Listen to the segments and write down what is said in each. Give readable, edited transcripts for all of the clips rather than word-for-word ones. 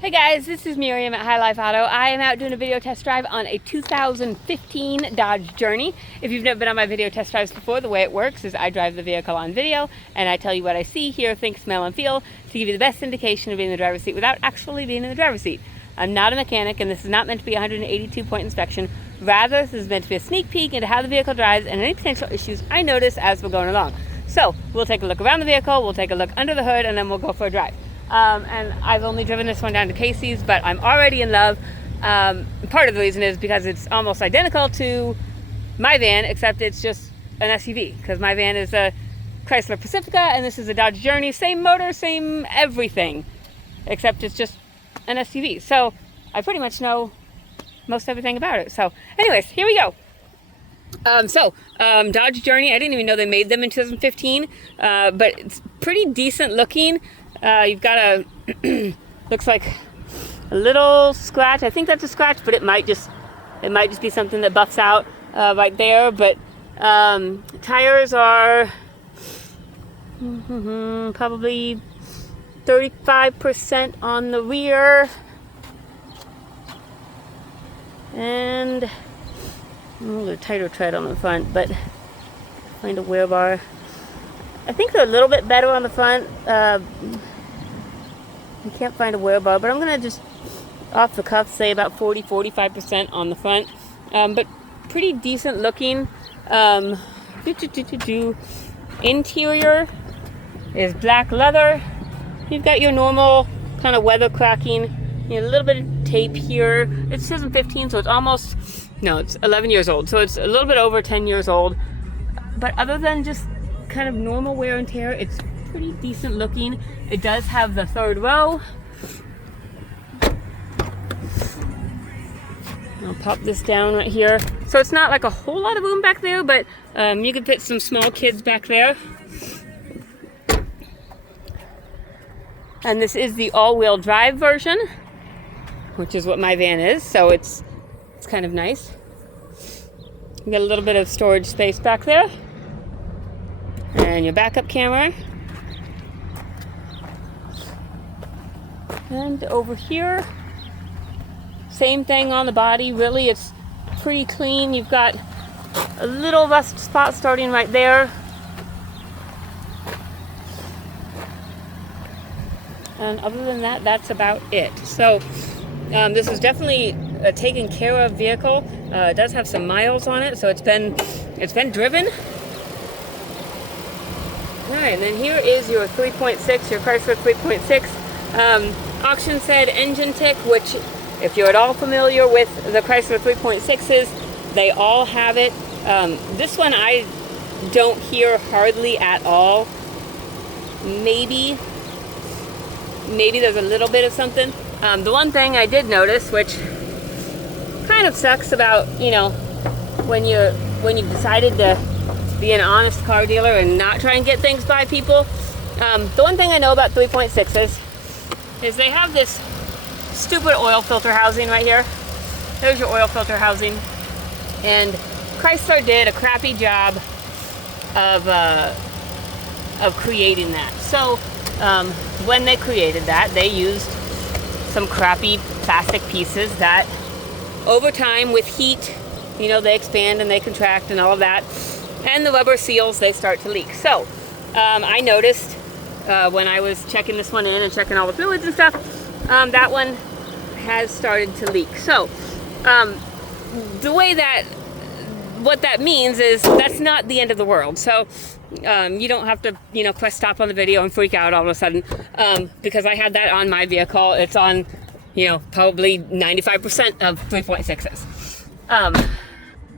Hey guys, this is Miriam at High Life Auto. I am out doing a video test drive on a 2015 Dodge Journey. If you've never been on my video test drives before, the way it works is I drive the vehicle on video and I tell you what I see, hear, think, smell, and feel to give you the best indication of being in the driver's seat without actually being in the driver's seat. I'm not a mechanic and this is not meant to be a 182-point inspection. Rather, this is meant to be a sneak peek into how the vehicle drives and any potential issues I notice as we're going along. So, we'll take a look around the vehicle, we'll take a look under the hood, and then we'll go for a drive. And I've only driven this one down to Casey's, but I'm already in love. Part of the reason is because it's almost identical to my van, except it's just an SUV, because my van is a Chrysler Pacifica and this is a Dodge Journey. Same motor, same everything, except it's just an SUV. So I pretty much know most everything about it. So anyways, here we go. Dodge Journey, I didn't even know they made them in 2015, but it's pretty decent looking. You've got a, looks like a little scratch. I think that's a scratch, but it might just be something that buffs out right there. But tires are probably 35% on the rear, and a little tighter tread on the front. But find a wear bar. I think they're a little bit better on the front. I can't find a wear bar, but I'm gonna just off the cuff say about 40-45% on the front, but pretty decent looking. Interior is black leather. You've got your normal kind of weather cracking, a little bit of tape here. It's 2015, so it's 11 years old, so it's a little bit over 10 years old. But other than just kind of normal wear and tear, it's pretty decent looking. It does have the third row. I'll pop this down right here. So it's not like a whole lot of room back there, but you could fit some small kids back there. And this is the all-wheel drive version, which is what my van is, so it's kind of nice. You got a little bit of storage space back there. And your backup camera. And over here, same thing on the body. Really, it's pretty clean. You've got a little rust spot starting right there. And other than that, that's about it. So this is definitely a taken care of vehicle. It does have some miles on it, so it's been driven. Alright, and then here is your 3.6, your Chrysler 3.6. Auction said engine tick, which if you're at all familiar with the Chrysler 3.6s, they all have it. This one I don't hear hardly at all. Maybe there's a little bit of something. The one thing I did notice, which kind of sucks about, when you decided to be an honest car dealer and not try and get things by people. The one thing I know about 3.6s is they have this stupid oil filter housing right here. There's your oil filter housing. And Chrysler did a crappy job of creating that. So when they created that, they used some crappy plastic pieces that over time with heat, they expand and they contract and all of that. And the rubber seals, they start to leak. So I noticed when I was checking this one in and checking all the fluids and stuff, that one has started to leak. So what that means is that's not the end of the world. So you don't have to, press stop on the video and freak out all of a sudden, because I had that on my vehicle. It's on, probably 95% of 3.6s.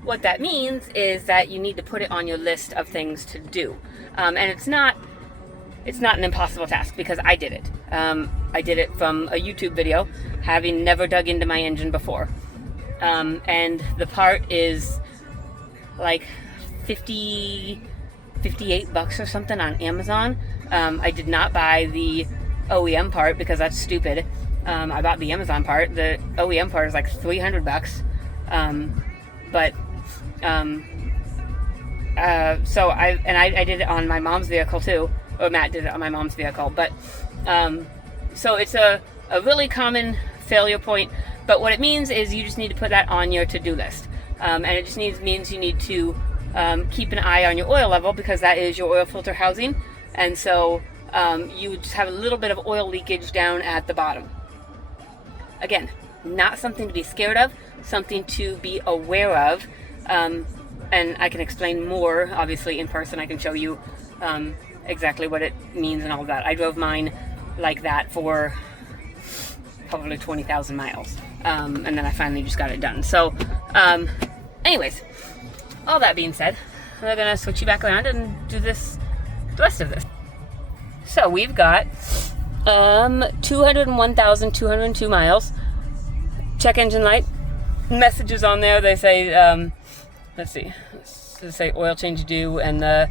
What that means is that you need to put it on your list of things to do. And it's not an impossible task because I did it. I did it from a YouTube video, having never dug into my engine before. And the part is like $58 or something on Amazon. I did not buy the OEM part because that's stupid. I bought the Amazon part. The OEM part is like $300. So I did it on my mom's vehicle too, or Matt did it on my mom's vehicle. But so it's a a really common failure point, but what it means is you just need to put that on your to-do list. And it just means you need to keep an eye on your oil level, because that is your oil filter housing. And so you just have a little bit of oil leakage down at the bottom. Again, not something to be scared of, something to be aware of. And I can explain more, obviously, in person. I can show you exactly what it means and all of that. I drove mine like that for probably 20,000 miles. And then I finally just got it done. So, anyways, all that being said, we're gonna switch you back around and do the rest of this. So we've got 201,202 miles. Check engine light. Messages on there. They say, let's see. They say oil change due, and the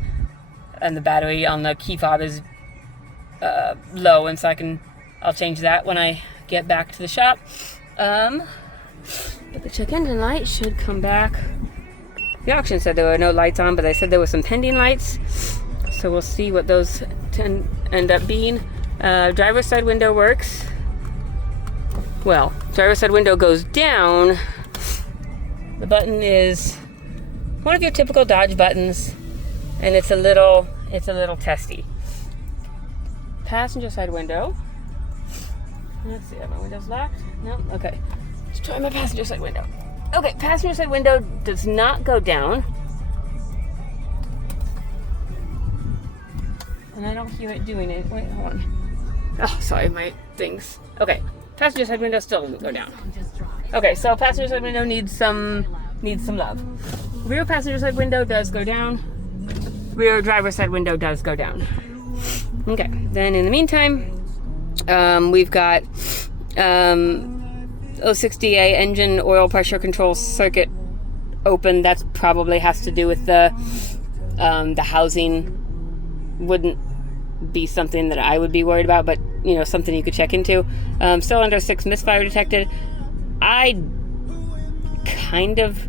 battery on the key fob is low, and so I'll change that when I get back to the shop. But the check engine light should come back. The auction said there were no lights on, but they said there were some pending lights. So we'll see what those end up being. Driver's side window works. Well, driver's side window goes down. The button is one of your typical Dodge buttons, and it's a little testy. Passenger side window. Let's see, are my windows locked? No? Okay. Let's try my passenger side window. Okay, passenger side window does not go down. And I don't hear it doing it. Wait, hold on. Oh, sorry, my things. Okay, passenger side window still doesn't go down. Okay, so passenger side window needs some love. Rear passenger side window does go down. Rear driver side window does go down. Okay, then in the meantime, we've got 060A engine oil pressure control circuit open. That probably has to do with the housing. Wouldn't be something that I would be worried about, but you know, something you could check into. Still under 6 misfire detected. I kind of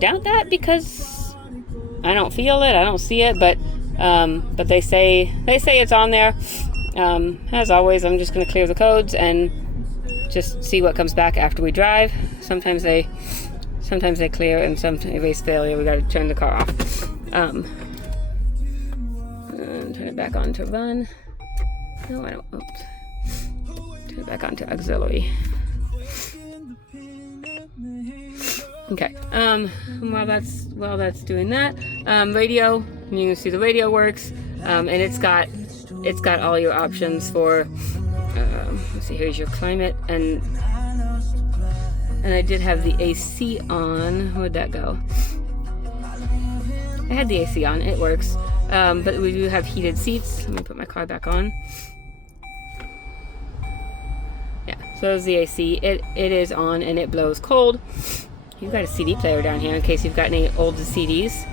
doubt that, because I don't feel it, I don't see it, but they say it's on there. As always, I'm just going to clear the codes and just see what comes back after we drive. Sometimes they clear, and sometimes erase failure. We got to turn the car off. And turn it back on to run. No, I don't. Oops. Turn it back on to auxiliary. Okay. While that's doing that, radio. You can see the radio works, and it's got all your options for. Let's see. Here's your climate, and I did have the AC on. Where'd that go? I had the AC on. It works. But we do have heated seats. Let me put my car back on. Yeah, so there's the AC. It is on, and it blows cold. You've got a CD player down here in case you've got any old CDs.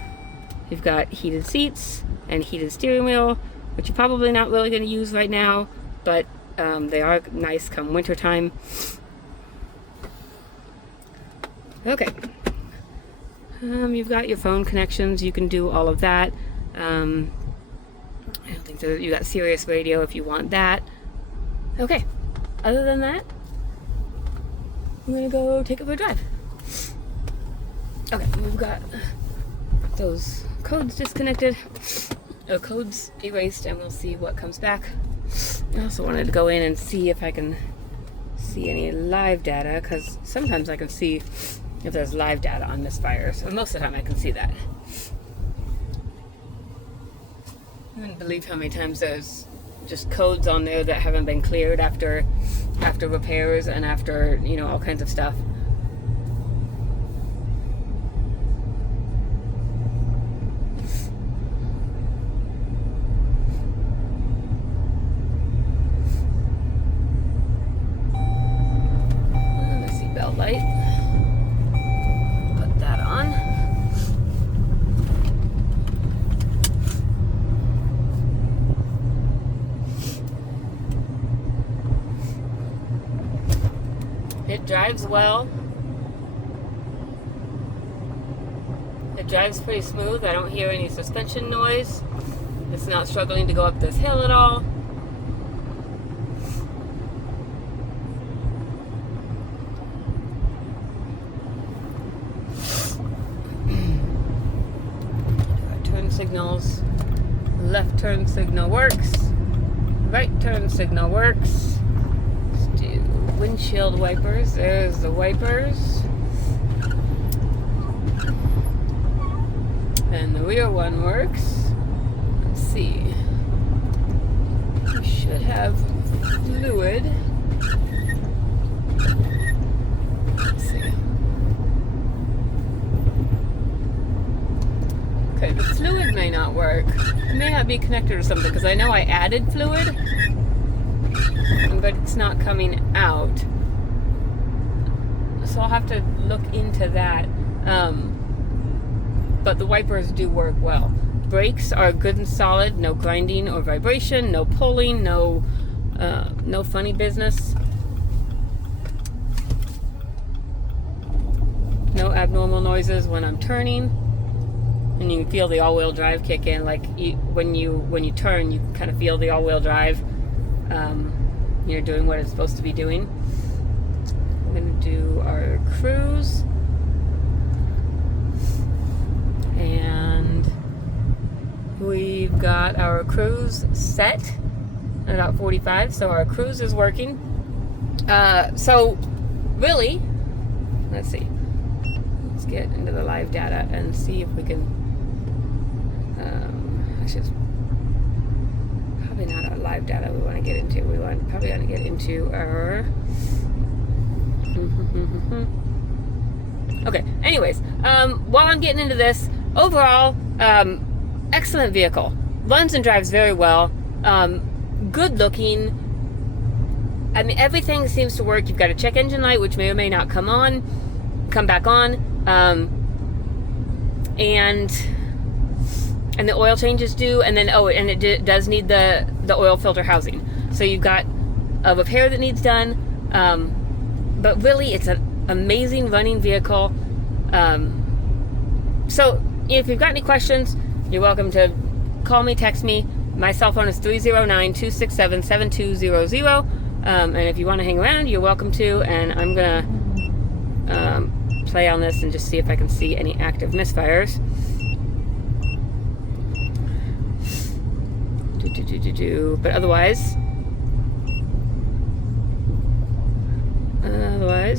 You've got heated seats and heated steering wheel, which you're probably not really going to use right now, but they are nice come wintertime. Okay. You've got your phone connections. You can do all of that. I don't think so. You got Sirius radio if you want that. Okay. Other than that, I'm gonna go take it for a drive. Okay, we've got those codes disconnected, or codes erased, and we'll see what comes back. I also wanted to go in and see if I can see any live data, because sometimes I can see if there's live data on misfires, and most of the time I can see that. I couldn't believe how many times there's just codes on there that haven't been cleared after repairs and after, you know, all kinds of stuff. The seatbelt light. Put that on. It drives well. It drives pretty smooth. I don't hear any suspension noise. It's not struggling to go up this hill at all. signals. Left turn signal works. Right turn signal works. Let's do windshield wipers. There's the wipers. And the rear one works. Let's see. We should have fluid. Let's see. Okay, the fluid may not work. It may not be connected or something, because I know I added fluid, but it's not coming out. So I'll have to look into that. But the wipers do work well. Brakes are good and solid, no grinding or vibration, no pulling, no funny business. No abnormal noises when I'm turning. And you can feel the all-wheel drive kick in, like when you turn, you can kind of feel the all-wheel drive. You're doing what it's supposed to be doing. I'm going to do our cruise. And we've got our cruise set at about 45, so our cruise is working. So really, let's see. Let's get into the live data and see if we can. Actually, it's probably not our live data we want to get into. We probably want to get into our. Okay. Anyways, while I'm getting into this, overall, excellent vehicle. Runs and drives very well. Good looking. I mean, everything seems to work. You've got a check engine light, which may or may not come back on. And the oil changes do, and then and it does need the oil filter housing. So you've got a repair that needs done. But really, it's an amazing running vehicle. So if you've got any questions, you're welcome to call me, text me. My cell phone is 309-267-7200. And if you want to hang around, you're welcome to. And I'm going to play on this and just see if I can see any active misfires. But otherwise,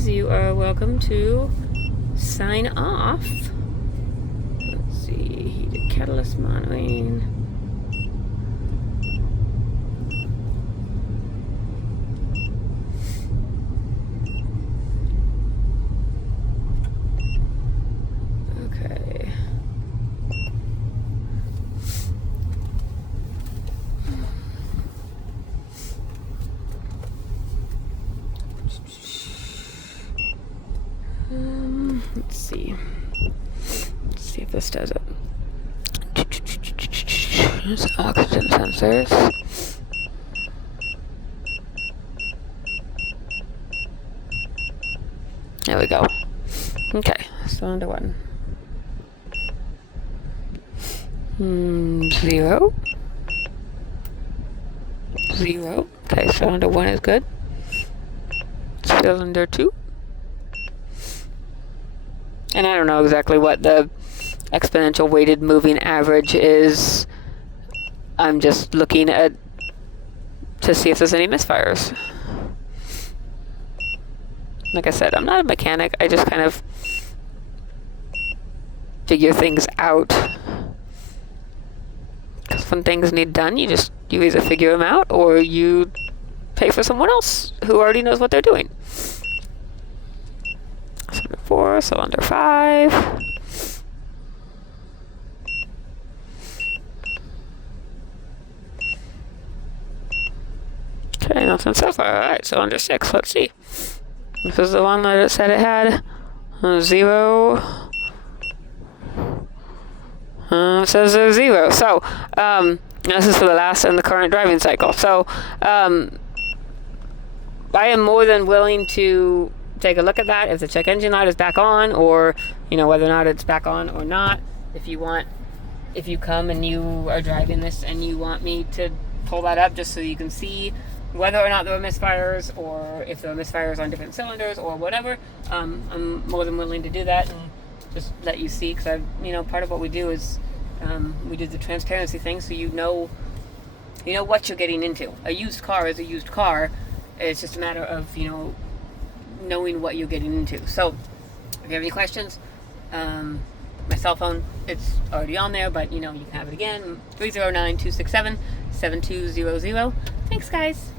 you are welcome to sign off. Let's see, heated catalyst monitoring. Okay. Let's see. Let's see if this does it. There's oxygen sensors. There we go. Okay, cylinder 1. 0. 0. Okay, cylinder 1 is good. Cylinder 2. And I don't know exactly what the exponential weighted moving average is. I'm just looking to see if there's any misfires. Like I said, I'm not a mechanic. I just kind of figure things out. Because when things need done, you either figure them out or you pay for someone else who already knows what they're doing. Cylinder 4, cylinder 5. Okay, nothing so far. Alright, cylinder 6, let's see. This is the one that it said it had 0. It says there's 0. So, this is for the last and the current driving cycle. So, I am more than willing to take a look at that if the check engine light is back on, or whether or not it's back on or not. If you come and you are driving this and you want me to pull that up just so you can see whether or not there were misfires, or if there were misfires on different cylinders or whatever, I'm more than willing to do that and just let you see, because part of what we do is We did the transparency thing, so you know what you're getting into. A used car is a used car. It's just a matter of, knowing what you're getting into. So if you have any questions, my cell phone, it's already on there, but you can have it again. 309-267-7200. Thanks, guys.